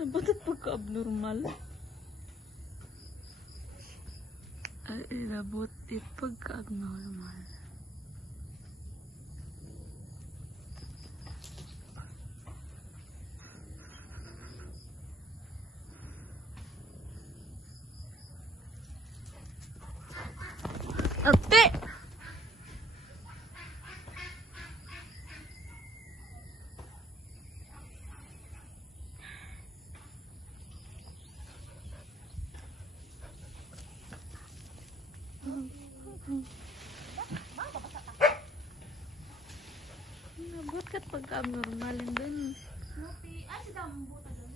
Ba't at pagka-abnormal? Ay, inabot it pagka-abnormal. Ate! Nabot ka't pagka-abnormalin dun. Ay, si Damo buta doon.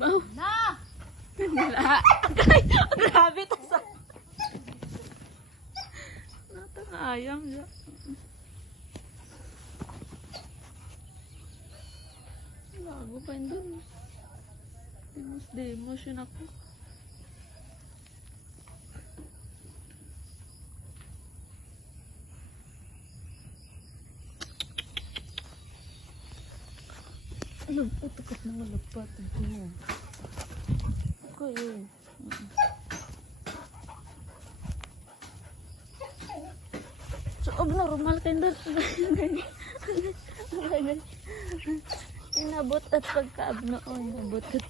Baw! Na! Wala! Ay! Grabe tasa! Natangayang siya. Bago pa yun dun. Demos yun ako. Alam, takat na malagpat. Ito. Kayo. So, abnormal kayo doon. Inabot at pagka-abnormal. Inabot at